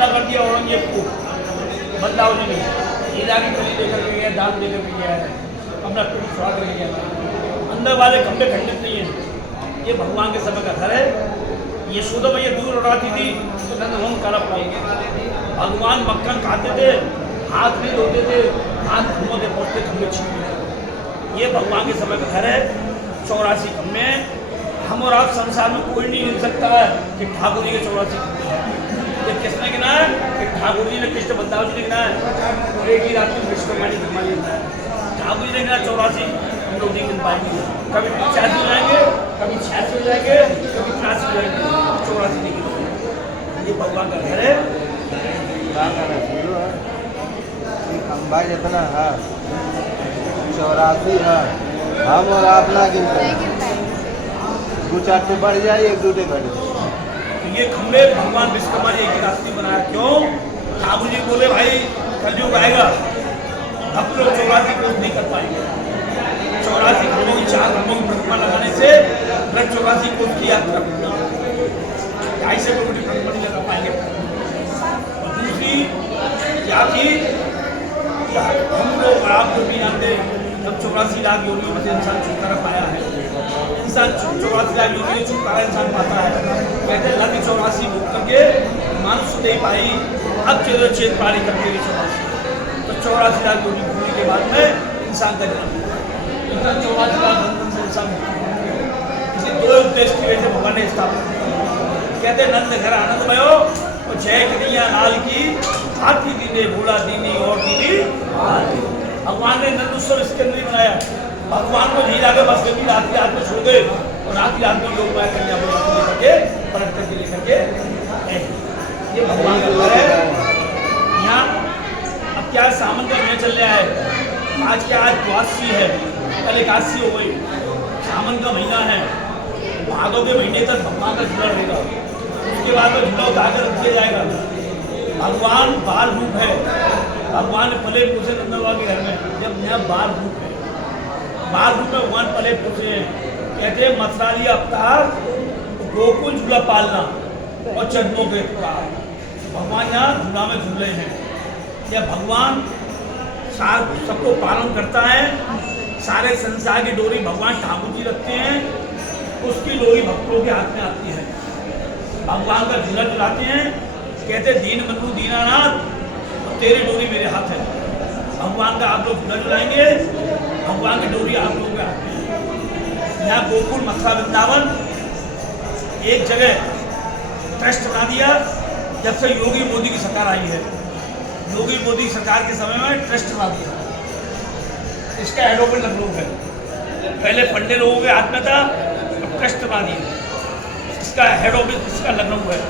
हमला कर दिया औरंगजेब को बदलाव जी ने, हीरा की थैली लेकर के गया, दान लेकर के गया है, अपना पेट छुड़ा कर गया। अंदर वाले खंभे खंडित नहीं है, ये भगवान के समय का घर है। यशोदा मैया दूर उड़ाती थी तो नंदन करप पाएंगे। भगवान मक्खन खाते थे, हाथ नहीं धोते थे, हाथ धोते पहुँचते खंभे छीनते। ये भगवान के समय का घर है। 84 खंभे, हम और आप संसार में कोई नहीं मिल सकता है कि ठाकुर जी के 84 खंभे। ये किसने गिना है? कि ठाकुर जी ने, कृष्ण बलदाव जी ने गिना है। एक ही रात में विश्वकर्मा ने घुमा लेता है। ठाकुर जी ने गिना 84, हम लोग नहीं गिन पाएंगे। कभी 85 हो जाएंगे, कभी 86 हो जाएंगे, कभी 83 हो जाएंगे, 84 नहीं गिनेंगे। ये भगवान का घर है। खंभा जितना है 84 है, हम और आप ना गिनते हैं। 2-4 पे बढ़ जाए, 1-2 पे घट जाए। ये खंभे भगवान विश्वकर्मा ने एक ही रास्ते बनाया। क्यों? ठाकुर जी बोले भाई कलयुग आएगा, भक्त लोग 84 कोस नहीं कर पाएंगे। 84 खंभों की, 4 खंभों की प्रतिमा लगाने से 84 कोस की यात्रा पूरी 250 करोड़ की प्रतिमा नहीं लगा पाएंगे। और दूसरी क्या थी? हम लोग आप जो भी जानते, जब 84 लाख योनियों में से इंसान छुटकारा पाया है, इंसान 84 लाख योनियों में छुटकारा इंसान पाता है। कहते हैं लग 84 भूख करके मानुष नहीं पाई, अब चलो चेत पारी करके 84। तो 84 लाख योनि भूखने के बाद में इंसान का जन्म, इंसान 84 लाख बंधन से इंसान मुक्त। इसे 2 उद्देश्य की वजह से भगवान ने स्थापना की। कहते नंद घर आनंद भयो और जय कन्हैया लाल की, हाथी दीने भोला दीनी और दीनी। भगवान ने नंद उत्सव इसके अंदर ही बनाया। भगवान को हीरा के बस गई, रात में छोड़ गए और रात में लोग माया कन्या को लेकर के पलट करके लेकर के ये भगवान का घर है। यहाँ अब क्या सावन का महीना चल रहा है, आज क्या, आज द्वादशी है, कल एकादशी हो गई, सावन का महीना है। भादों के महीने तक भगवान का झूला रहेगा, उसके बाद में झूला उतार रख दिया जाएगा। भगवान बाल रूप है। भगवान पले पूछे नंद बाबा के घर में, जब नया बाल रूप है, बाल रूप में भगवान पले पूछे। कहते हैं मथुराली अवतार, गोकुल झूला पालना और चरणों के पुकार। भगवान यहाँ झूला में झूले हैं। यह भगवान सबको पालन करता है। सारे संसार की डोरी भगवान ठाकुर जी रखते हैं, उसकी डोरी भक्तों के हाथ में आती है। भगवान का झूला झुलाते हैं। कहते दीन बंधु दीनानाथ, तेरी डोरी मेरे हाथ है। भगवान का आप लोग झूला झुलाएंगे, भगवान की डोरी आप लोगों के हाथ में। यहाँ गोकुल मथुरा वृंदावन एक जगह ट्रस्ट बना दिया जब से योगी मोदी की सरकार आई है। योगी मोदी सरकार के समय में ट्रस्ट बना दिया। इसका हेड ऑफिस लखनऊ है। पहले पंडे लोगों के हाथ में था, अब ट्रस्ट बना दिया। इसका हेड ऑफिस इसका लखनऊ है।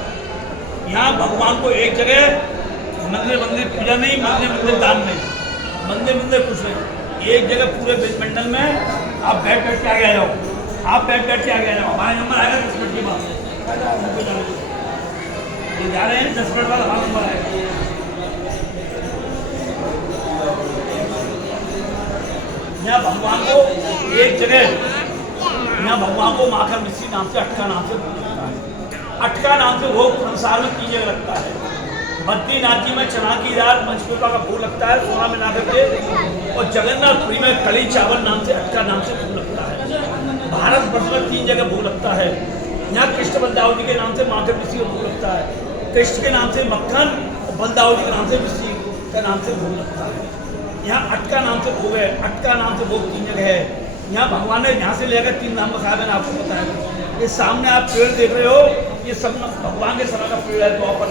यहाँ भगवान को एक जगह मंदिर पूजा नहीं, मंदिर दान नहीं, मंदिर कुछ नहीं, एक जगह पूरे मंडल में आप बैठ के आगे आ जाओ। आप बैठ के आगे आ जाओ। हमारा नंबर आएगा 10 मिनट के बाद, ये जा रहे हैं 10 मिनट बाद हमारा नंबर आएगा। यहाँ भगवान को एक जगह, यहाँ भगवान को माखन मिश्री नाम से, अटका नाम से, अटका नाम से भोग संसार में 3 जगह लगता है। बद्रीनाथ जी में चना की दाल पंचमेवा का भोग लगता है, सोना में ना करके, और जगन्नाथपुरी में कली चावल नाम से, अटका नाम से भोग लगता है। भारत वर्ष में 3 जगह भोग लगता है। यहाँ कृष्ण बलदाव जी के नाम से माखन मिश्री का भोग लगता है, कृष्ण के नाम से मक्खन और बलदाव जी के नाम से मिश्री का नाम से भोग लगता है। यहाँ अटका नाम से भोग है, अटका नाम से भोग 3 जगह है। यहाँ भगवान ने यहाँ से लेकर 3 धाम बसाया। मैंने आपको बताया, ये सामने आप पेड़ देख रहे हो, ये सब भगवान के समय का पेड़ है। द्वापर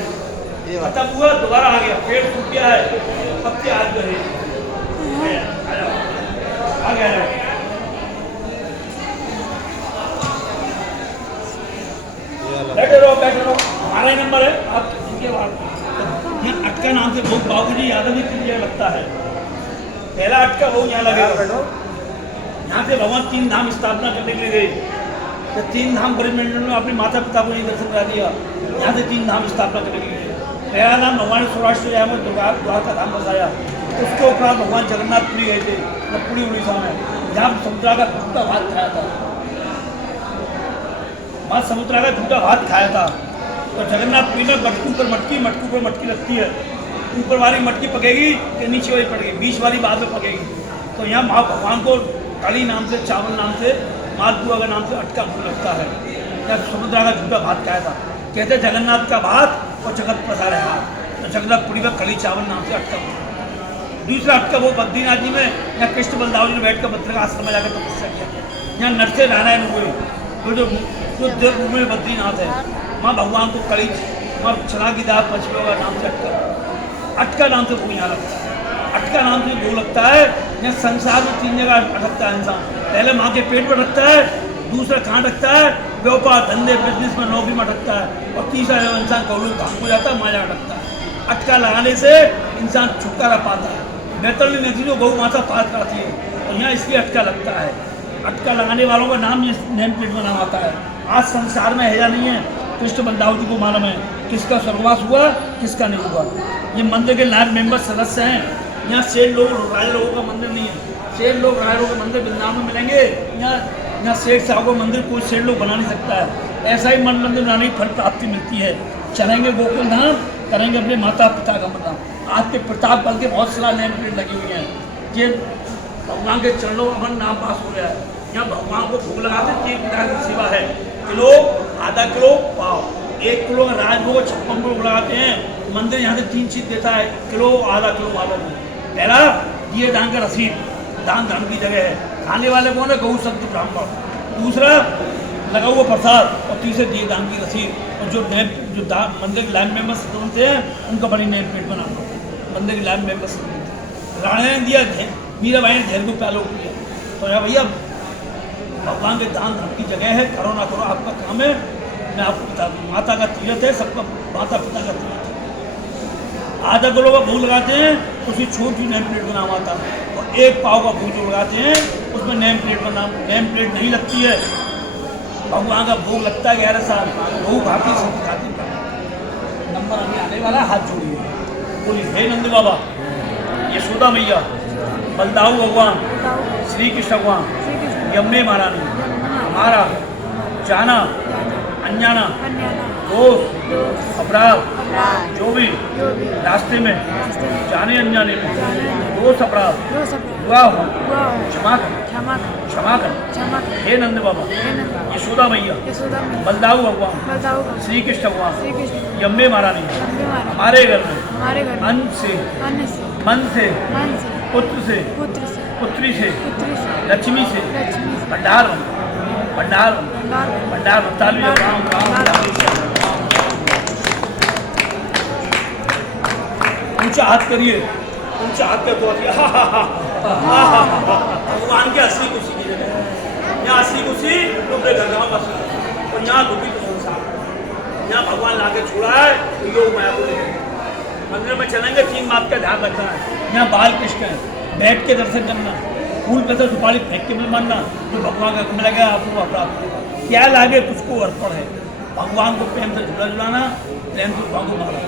खत्म हुआ, दोबारा आ गया, पेड़ टूट गया है, पत्ते आज गए। आ गया बैठे रहो हमारा ही नंबर है। आप इनके बाद यहाँ अटका नाम से भोग बाबूजी यादव जी 3 जगह लगता है। पहला अटका भोग यहाँ लगेगा। यहाँ से भगवान 3 धाम स्थापना करने के लिए गए। तो 3 धाम ब्रह्मंडल में अपने माता पिता को नहीं दर्शन करा दिया। यहाँ से 3 धाम स्थापना करने के लिए। पहला नाम भगवान सौराष्ट्र में द्वारका धाम बसाया। उसके उपरांत भगवान जगन्नाथपुरी गए थे, पुरी उड़ीसा में, जहाँ समुद्रा का झूठा भात खाया था। वहाँ समुद्रा का झूठा भात खाया था। तो जगन्नाथपुरी में मटकू पर मटकी, मटकू पर मटकी लगती है। ऊपर वाली मटकी पकेगी कि नीचे वाली पड़ेगी, बीच वाली बाद में पकेगी। तो यहाँ माँ भगवान को कड़ी नाम से, चावल नाम से, मालपुआ का नाम से अटका भोग लगता है। या सुभद्रा का झूठा भात खाया था, कहते जगन्नाथ का भात और जगत पसारे हाथ। तो जगन्नाथपुरी का कड़ी चावल नाम से अटका भोग। दूसरा अटका वो बद्रीनाथ जी में, यहाँ कृष्ण बलदाव जी ने बैठ कर बद्री आश्रम में जाकर तपस्या किया। यहाँ नरसे नारायण हुए, जो देवभूमि में बद्रीनाथ है। माँ भगवान को कड़ी, माँ चना की दाल पचलों का नाम से अटका नाम से भोग यहाँ लगता है। अटका नाम से भोग लगता है। यहाँ संसार में 3 जगह अटकता है इंसान। पहले माँ के पेट पर रखता है, दूसरा कहाँ रखता है, व्यापार धंधे बिजनेस में, नौकरी में अटकता है, और तीसरा जब इंसान कौलू भाग हो जाता है, माया अटकता है। अटका लगाने से इंसान छुटकारा पाता है। बेहतरीन नदी जो गौ माता पार कराती है, तो यहाँ इसलिए अटका लगता है। अटका लगाने वालों का नाम ये नेम प्लेट में नाम आता है। आज संसार में है या नहीं है, कृष्ण बलदाव जी को मालूम है किसका स्वर्गवास हुआ, किसका नहीं हुआ। ये मंदिर के लाइव मेंबर सदस्य हैं। यहाँ सेठ लोग, राजा लोगों का मंदिर नहीं है। सेठ लोग, राजा लोगों के मंदिर वृंदावन में मिलेंगे। यहाँ सेठ साहब का मंदिर कोई सेठ लोग बना नहीं सकता है। ऐसा ही मन मंदिर बनाने की फल प्राप्ति मिलती है। चलेंगे गोकुल धाम, करेंगे अपने माता पिता का नाम। आज के प्रताप बल के बहुत सारा नेम प्लेट लगी हुई हैं। ये भगवान के चरणों में अपन नाम पास हो गया है। यहाँ भगवान को भोग लगाते 3 प्रकार की सेवा है। किलो, आधा किलो, पाव। 1 किलो का राजभोग 56 भोग लगाते हैं। मंदिर यहाँ से 3 चीज देता है, किलो, आधा किलो वालों को। पहला, दिए दान का रसीद, दान धर्म की जगह है। खाने वाले कौन है, गौ शब्द ब्राह्मण। दूसरा, लगा हुआ प्रसाद, और तीसरे दिए दान की रसीद। और जो मंदिर के लाइन मेंबर बनते हैं, उनका बड़ी नेम प्लेट बना लो। मंदिर के लाइन मेंबर राणा ने दिया, मीराबाई ने धैर्य को प्यालो किया। तो यार भैया, भगवान के दान धर्म की जगह है, करो ना करो आपका काम है। मैं आपको बता दूँ, माता का तीर्थ है, सबका माता पिता का तीर्थ है। आधा किलो का भोग लगाते हैं, उसकी छोटी नेम प्लेट का नाम आता है। और 1 पाव का भोग जो लगाते हैं, उसमें नेम प्लेट का नाम, नेम प्लेट नहीं लगती है। भगवान का भोग लगता है 11 साल। भोग भाती सब खाती नंबर हमें आने वाला, हाथ जोड़िए, बोलिए हे नंद बाबा, यशोदा मैया, बलदाऊ भगवान, श्री कृष्ण भगवान, यमुने महारानी, हमारा जाना अनजाना दोष अपराध जो भी रास्ते में जाने अनजाने में दोष अपराध हुआ हो, क्षमा कर हे नंद बाबा, यशोदा मैया, बलदाऊ भगवान, श्री कृष्ण भगवान, यमुने महारानी, हमारे घर में अन्न से, मन से, पुत्र से, पुत्री से, लक्ष्मी से, भंडार ताली राम ऊंचा हाथ करिए, ऊंचा हाथ कर दो। भगवान के असली खुशी की जगह है। यहाँ असली खुशी डूबे घर गाँव बस, और यहाँ डूबी तो संसार। यहाँ भगवान लाके छोड़ा है, तो योग माया को लेकर मंदिर में चलेंगे। 3 बात का ध्यान रखना है। यहाँ बाल कृष्ण है, बैठ के दर्शन करना, फूल पे से सुपारी फेंक के मिल मानना, जो भगवान का मिल गया आपको अपराध क्या लागे, तुझको अर्पण है। भगवान को प्रेम से झूला झुलाना, प्रेम से भगवान को मारना।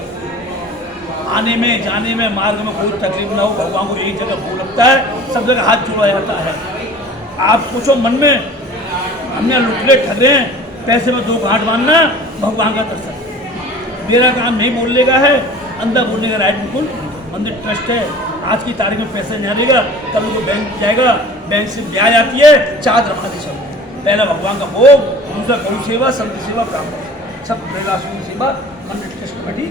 आने में जाने में मार्ग में कोई तकलीफ ना हो, भगवान को एक जगह भोग लगता है, सब जगह हाथ जोड़ा जाता है। आप सोचो मन में, हमने लुटले ठगे हैं, पैसे में 2 गांठ बांधना, भगवान का दर्शन। मेरा काम नहीं बोलने का है, अंदर बोलने का राइट बिल्कुल। मंदिर ट्रस्ट है, आज की तारीख में पैसे नहीं आएगा, कल वो बैंक जाएगा, बैंक से ब्याज आती है, 4 धर्मादि सब। पहला भगवान का भोग, दूसरा गौ सेवा, संत सेवा, ब्राह्मण सब बेलासुन सेवा। मंदिर ट्रस्ट कमेटी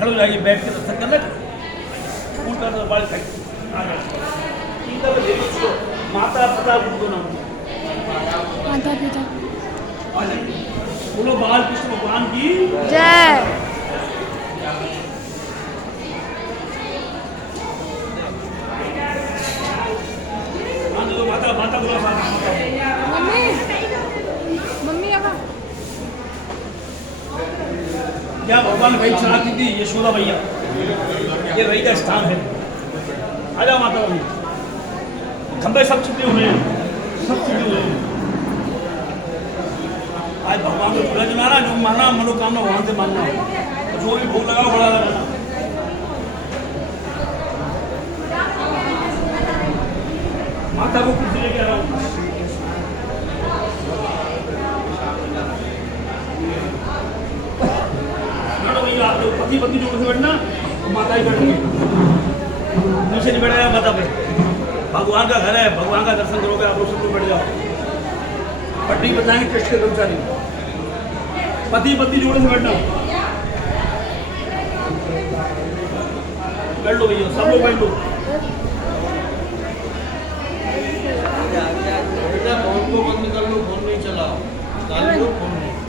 खड़ो जाइए, बैठ के दर्शन करना, फूल का तो बाल फेंक माता पिता उनको नाम माता पिता बोलो बाल कृष्ण भगवान की जय। माता माता बोलो मम्मी मम्मी आगा क्या भगवान भाई चलाती थी यशोदा भैया, ये वही का स्थान है। आ जाओ माता भाई, खंबे सब छिपे हुए हैं, सब छिपे हुए हैं। आज भगवान को झूला झुलाना, जो माना मनोकामना वहां से मानना, तो जो भी भोग लगाओ बड़ा लगाना। माता को कुछ लेके आ रहा हूँ। पति पत्नी जोड़ से बैठना और माता ही बैठोगी, नीचे नहीं बैठेगा माता पे। भगवान का घर है, भगवान का दर्शन करोगे आप लोग सब लोग बैठ जाओ। पट्टी बताएंगे कृष्ण के कर्मचारी, पति पत्नी जोड़े से बैठना, बैठ लो भैया सब लोग बैठ लो।